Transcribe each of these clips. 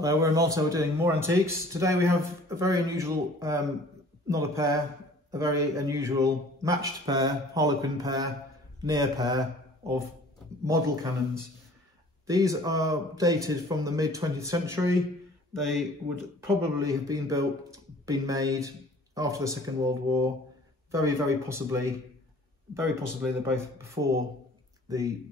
Hello, we're in Malta, we're doing more antiques. Today we have a very unusual, not a pair, a very unusual matched pair, harlequin pair, near pair of model cannons. These are dated from the mid-20th century. They would probably have been made after the Second World War. Very possibly they're both before the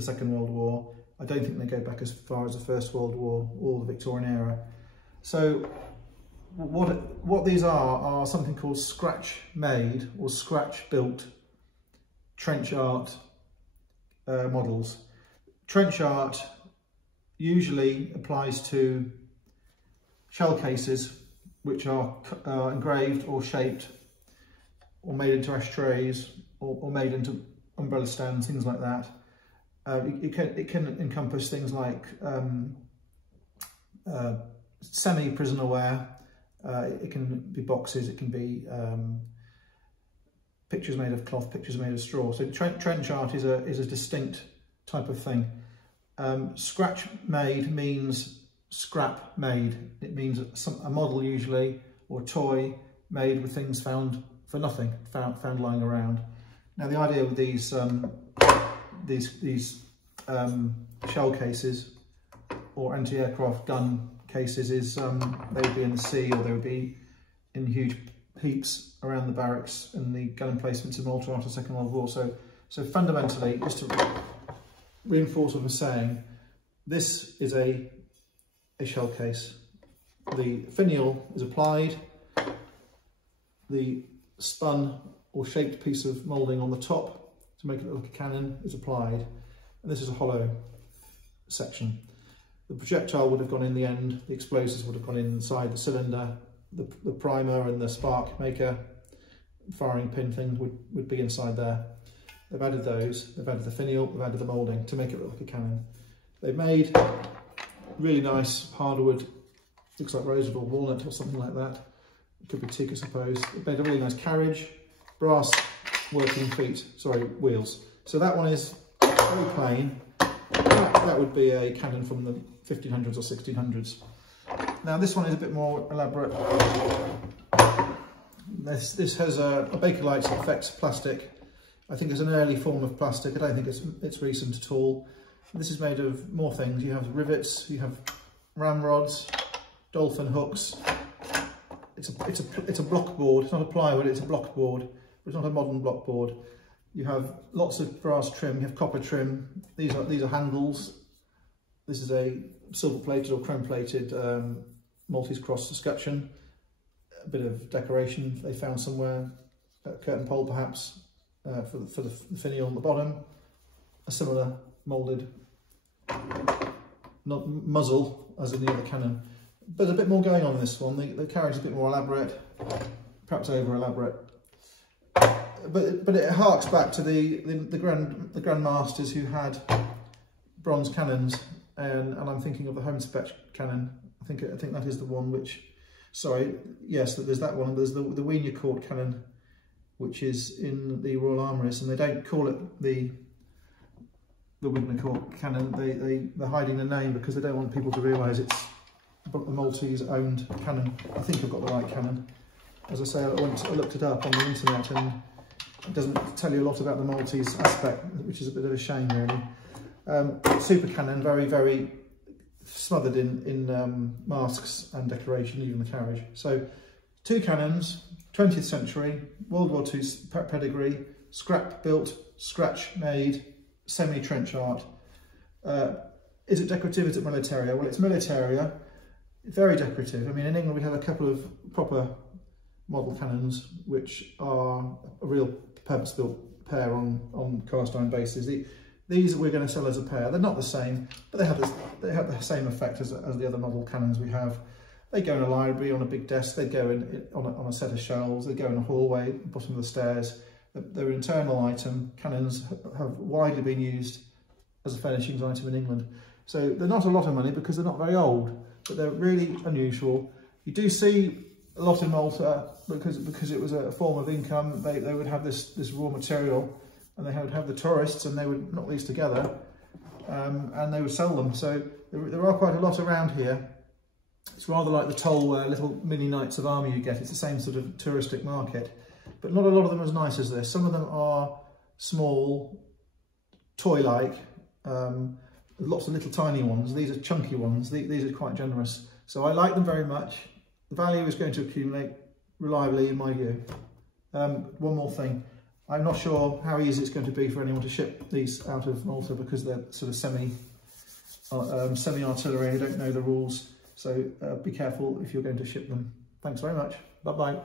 Second World War. I don't think they go back as far as the First World War or the Victorian era. So what these are something called scratch made or scratch built trench art models. Trench art usually applies to shell cases which are engraved or shaped or made into ashtrays or made into umbrella stands, things like that. It can encompass things like semi-prisoner wear. It can be boxes, it can be pictures made of cloth, pictures made of straw. So trench art is a distinct type of thing. Scratch made means scrap made. It means a model usually, or a toy made with things found for nothing, found lying around. Now the idea with these shell cases or anti-aircraft gun cases is they would be in the sea, or they would be in huge heaps around the barracks and the gun emplacements in Malta after the Second World War. So fundamentally, just to reinforce what I'm saying, this is a shell case. The finial is applied, the spun or shaped piece of moulding on the top to make it look like a cannon is applied, and this is a hollow section. The projectile would have gone in the end, the explosives would have gone inside the cylinder, the primer and the spark maker, firing pin thing would be inside there. They've added those, they've added the finial, they've added the moulding to make it look like a cannon. They've made really nice hardwood, looks like rosewood or walnut or something like that. It could be teak, I suppose. They've made a really nice carriage, brass working wheels. So that one is very plain. That would be a cannon from the 1500s or 1600s. Now this one is a bit more elaborate. This has a Bakelite effects plastic. I think it's an early form of plastic. I don't think it's recent at all. This is made of more things. You have rivets, you have ramrods, dolphin hooks. It's a block board. It's not a plywood, it's a block board, but it's not a modern block board. You have lots of brass trim, you have copper trim. These are handles. This is a silver plated or chrome plated Maltese cross escutcheon. A bit of decoration they found somewhere, a curtain pole perhaps, for the finial on the bottom. A similar moulded muzzle as in the other cannon. But a bit more going on in this one. The carriage is a bit more elaborate, perhaps over elaborate. But it harks back to the Grand Masters who had bronze cannons, and I'm thinking of the Homespec cannon. I think that is the one which, sorry, yes, there's that one. There's the Wignacourt cannon, which is in the Royal Armouries, and they don't call it the Wignacourt cannon. They're hiding the name because they don't want people to realise it's a Maltese owned cannon. I think I've got the right cannon. As I say, I looked it up on the internet, and it doesn't tell you a lot about the Maltese aspect, which is a bit of a shame really. Super cannon, very smothered in masks and decoration, even the carriage. So 2 cannons, 20th century, World War II pedigree, scrap built, scratch made, semi-trench art. Is it decorative? Is it militaria? Well, it's militaria, very decorative. I mean, in England we have a couple of proper model cannons which are a real purpose-built pair on cast iron bases. These we're going to sell as a pair. They're not the same, but they have the same effect as the other model cannons we have. They go in a library on a big desk. They go in on a set of shelves. They go in a hallway, bottom of the stairs. They're an internal item. Cannons have widely been used as a furnishings item in England. So they're not a lot of money because they're not very old, but they're really unusual. You do see a lot in Malta because it was a form of income. They would have this raw material, and they would have the tourists, and they would knock these together and they would sell them. So there are quite a lot around here. It's rather like the Tolware little mini Knights of Army you get. It's the same sort of touristic market, but not a lot of them are as nice as this. Some of them are small, toy-like, lots of little tiny ones. These are chunky ones. These are quite generous. So I like them very much. The value is going to accumulate reliably in my view. One more thing. I'm not sure how easy it's going to be for anyone to ship these out of Malta because they're sort of semi-artillery. I don't know the rules. So be careful if you're going to ship them. Thanks very much. Bye-bye.